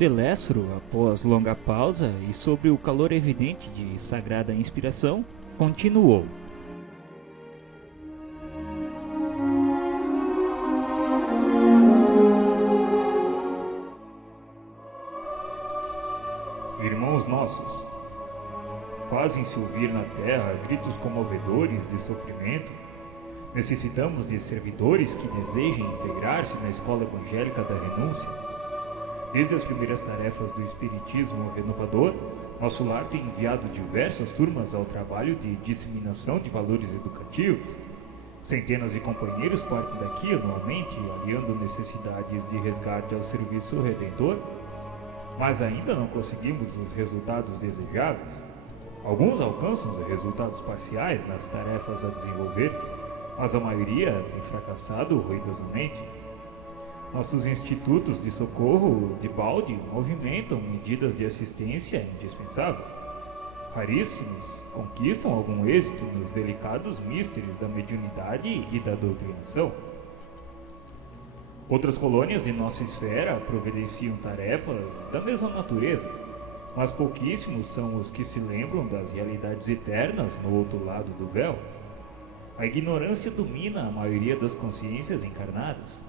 Telésforo, após longa pausa e sobre o calor evidente de sagrada inspiração, continuou. Irmãos nossos, fazem-se ouvir na terra gritos comovedores de sofrimento. Necessitamos de servidores que desejem integrar-se na escola evangélica da renúncia. Desde as primeiras tarefas do Espiritismo renovador, nosso lar tem enviado diversas turmas ao trabalho de disseminação de valores educativos. Centenas de companheiros partem daqui anualmente, aliando necessidades de resgate ao serviço redentor, mas ainda não conseguimos os resultados desejáveis. Alguns alcançam os resultados parciais nas tarefas a desenvolver, mas a maioria tem fracassado ruidosamente. Nossos institutos de socorro de balde movimentam medidas de assistência indispensável. Raríssimos conquistam algum êxito nos delicados místeres da mediunidade e da doutrinação. Outras colônias de nossa esfera providenciam tarefas da mesma natureza, mas pouquíssimos são os que se lembram das realidades eternas no outro lado do véu. A ignorância domina a maioria das consciências encarnadas,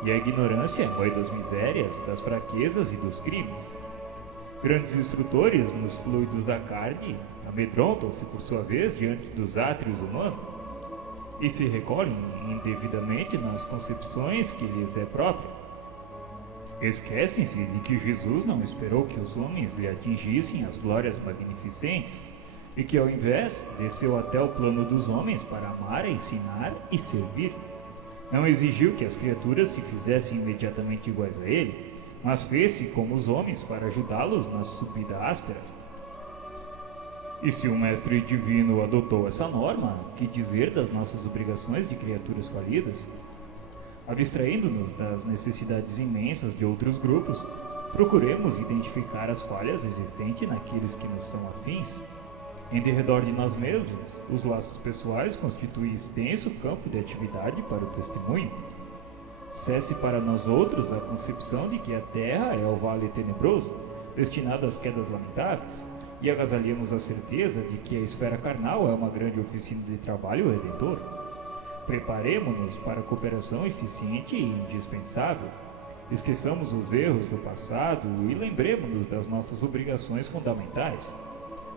e a ignorância é mãe das misérias, das fraquezas e dos crimes. Grandes instrutores nos fluidos da carne amedrontam-se por sua vez diante dos átrios humanos e se recolhem indevidamente nas concepções que lhes é própria. Esquecem-se de que Jesus não esperou que os homens lhe atingissem as glórias magnificentes e que, ao invés, desceu até o plano dos homens para amar, ensinar e servir. Não exigiu que as criaturas se fizessem imediatamente iguais a ele, mas fez-se como os homens para ajudá-los na subida áspera. E se o Mestre Divino adotou essa norma, que dizer das nossas obrigações de criaturas falidas? Abstraindo-nos das necessidades imensas de outros grupos, procuremos identificar as falhas existentes naqueles que nos são afins. Em derredor de nós mesmos, os laços pessoais constituem extenso campo de atividade para o testemunho. Cesse para nós outros a concepção de que a terra é o vale tenebroso, destinado às quedas lamentáveis, e agasalhemos a certeza de que a esfera carnal é uma grande oficina de trabalho redentor. Preparemo-nos para a cooperação eficiente e indispensável. Esqueçamos os erros do passado e lembremos-nos das nossas obrigações fundamentais.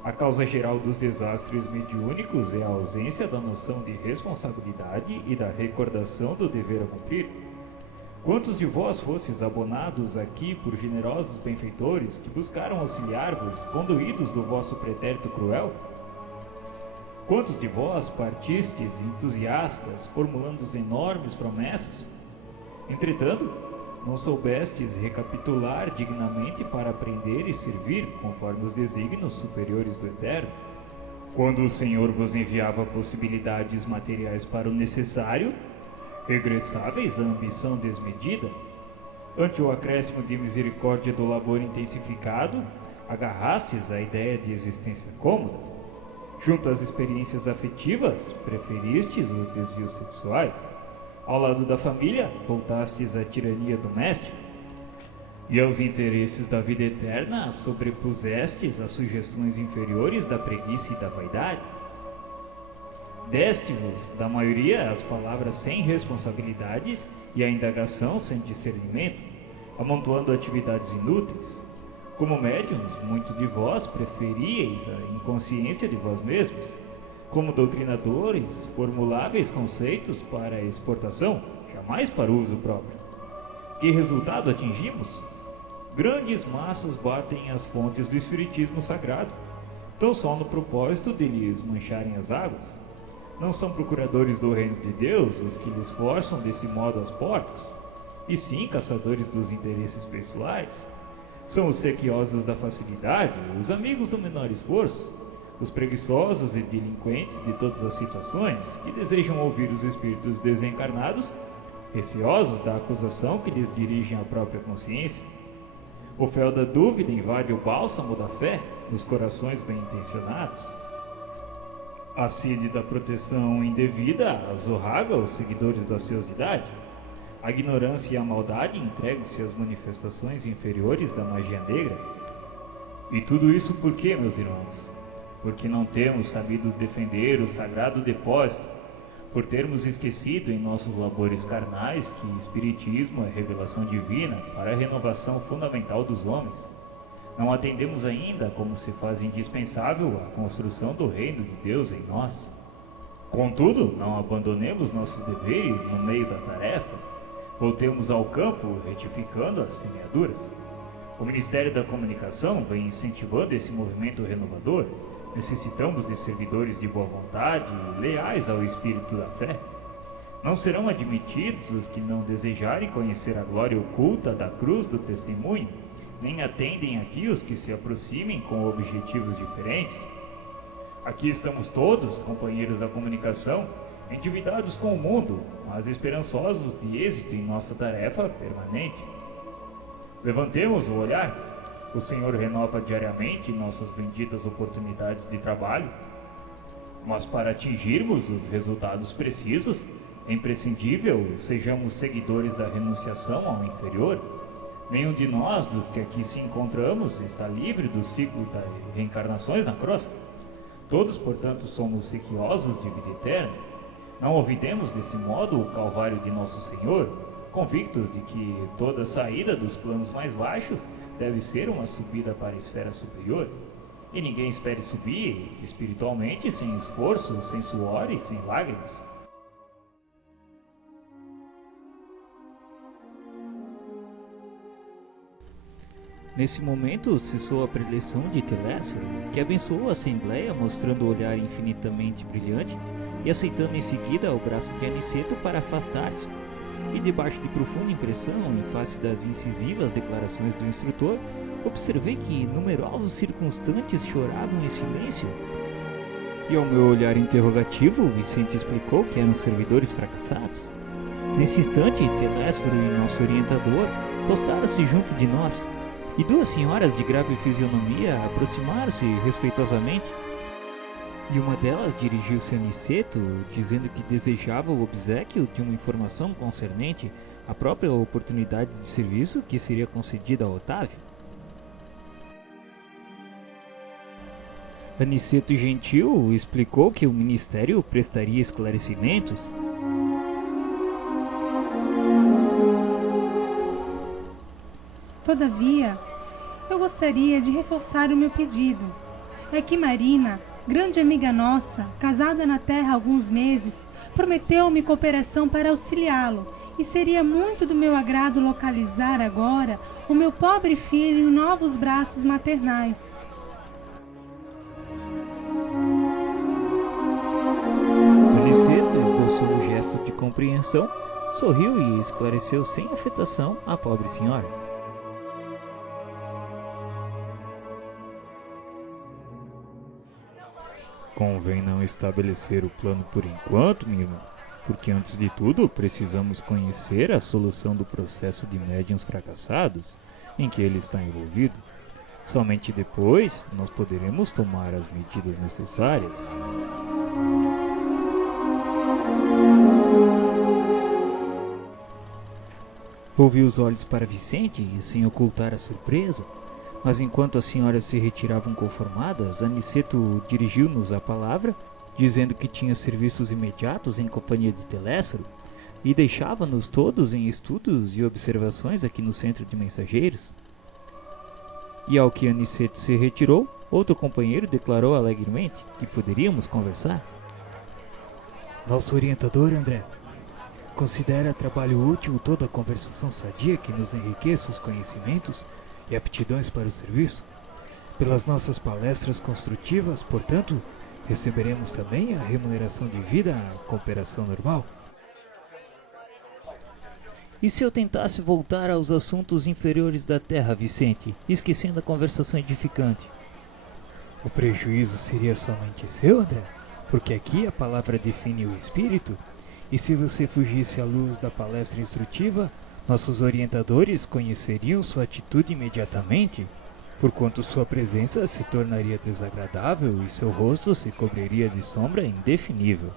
A causa geral dos desastres mediúnicos é a ausência da noção de responsabilidade e da recordação do dever a cumprir. Quantos de vós fostes abonados aqui por generosos benfeitores que buscaram auxiliar-vos, conduídos do vosso pretérito cruel? Quantos de vós partistes entusiastas, formulando enormes promessas? Entretanto, não soubestes recapitular dignamente para aprender e servir conforme os desígnios superiores do Eterno? Quando o Senhor vos enviava possibilidades materiais para o necessário, regressáveis à ambição desmedida? Ante o acréscimo de misericórdia do labor intensificado, agarrastes à ideia de existência cômoda? Junto às experiências afetivas, preferistes os desvios sexuais? Ao lado da família, voltastes à tirania doméstica? E aos interesses da vida eterna, sobrepusestes as sugestões inferiores da preguiça e da vaidade? Deste-vos, da maioria, as palavras sem responsabilidades e a indagação sem discernimento, amontoando atividades inúteis. Como médiuns, muitos de vós preferíeis a inconsciência de vós mesmos. Como doutrinadores, formuláveis conceitos para a exportação, jamais para o uso próprio. Que resultado atingimos? Grandes massas batem as fontes do Espiritismo sagrado, tão só no propósito de lhes mancharem as águas. Não são procuradores do reino de Deus os que lhes forçam desse modo as portas, e sim caçadores dos interesses pessoais. São os sequiosos da facilidade, os amigos do menor esforço, os preguiçosos e delinquentes de todas as situações, que desejam ouvir os espíritos desencarnados, receosos da acusação que lhes dirigem à própria consciência. O fel da dúvida invade o bálsamo da fé nos corações bem-intencionados. A sede da proteção indevida azorraga os seguidores da ociosidade. A ignorância e a maldade entregam-se às manifestações inferiores da magia negra. E tudo isso por quê, meus irmãos? Porque não temos sabido defender o sagrado depósito, por termos esquecido em nossos labores carnais que o Espiritismo é revelação divina para a renovação fundamental dos homens. Não atendemos ainda como se faz indispensável a construção do reino de Deus em nós. Contudo, não abandonemos nossos deveres no meio da tarefa. Voltemos ao campo, retificando as semeaduras. O Ministério da Comunicação vem incentivando esse movimento renovador. Necessitamos de servidores de boa vontade e leais ao espírito da fé. Não serão admitidos os que não desejarem conhecer a glória oculta da cruz do testemunho, nem atendem aqui os que se aproximem com objetivos diferentes. Aqui estamos todos, companheiros da comunicação, endividados com o mundo, mas esperançosos de êxito em nossa tarefa permanente. Levantemos o olhar. O Senhor renova diariamente nossas benditas oportunidades de trabalho, mas para atingirmos os resultados precisos, é imprescindível sejamos seguidores da renunciação ao inferior. Nenhum de nós, dos que aqui se encontramos, está livre do ciclo das reencarnações na crosta. Todos, portanto, somos sequiosos de vida eterna. Não olvidemos desse modo o calvário de Nosso Senhor, convictos de que toda saída dos planos mais baixos deve ser uma subida para a esfera superior. E ninguém espere subir espiritualmente sem esforço, sem suor e sem lágrimas. Nesse momento, cessou a preleção de Telésforo, que abençoou a Assembleia, mostrando o olhar infinitamente brilhante e aceitando em seguida o braço de Aniceto para afastar-se. E debaixo de profunda impressão, em face das incisivas declarações do instrutor, observei que numerosos circunstantes choravam em silêncio. E ao meu olhar interrogativo, Vicente explicou que eram servidores fracassados. Nesse instante, Telésforo e nosso orientador postaram-se junto de nós, e duas senhoras de grave fisionomia aproximaram-se respeitosamente. E uma delas dirigiu-se a Aniceto, dizendo que desejava o obséquio de uma informação concernente à própria oportunidade de serviço que seria concedida a Otávio. Aniceto gentil explicou que o Ministério prestaria esclarecimentos. Todavia, eu gostaria de reforçar o meu pedido. É que Marina, grande amiga nossa, casada na terra há alguns meses, prometeu-me cooperação para auxiliá-lo, e seria muito do meu agrado localizar agora o meu pobre filho em novos braços maternais. Aniceto esboçou um gesto de compreensão, sorriu e esclareceu sem afetação a pobre senhora. Convém não estabelecer o plano por enquanto, minha irmã, porque antes de tudo precisamos conhecer a solução do processo de médiuns fracassados em que ele está envolvido. Somente depois nós poderemos tomar as medidas necessárias. Volvi os olhos para Vicente, sem ocultar a surpresa, mas enquanto as senhoras se retiravam conformadas, Aniceto dirigiu-nos a palavra, dizendo que tinha serviços imediatos em companhia de Telésforo, e deixava-nos todos em estudos e observações aqui no centro de mensageiros. E ao que Aniceto se retirou, outro companheiro declarou alegremente que poderíamos conversar. Nosso orientador, André, considera trabalho útil toda a conversação sadia que nos enriqueça os conhecimentos e aptidões para o serviço. Pelas nossas palestras construtivas, portanto, receberemos também a remuneração devida à cooperação normal. E se eu tentasse voltar aos assuntos inferiores da Terra, Vicente, esquecendo a conversação edificante? O prejuízo seria somente seu, André, porque aqui a palavra define o espírito, e se você fugisse à luz da palestra instrutiva, nossos orientadores conheceriam sua atitude imediatamente, porquanto sua presença se tornaria desagradável e seu rosto se cobriria de sombra indefinível.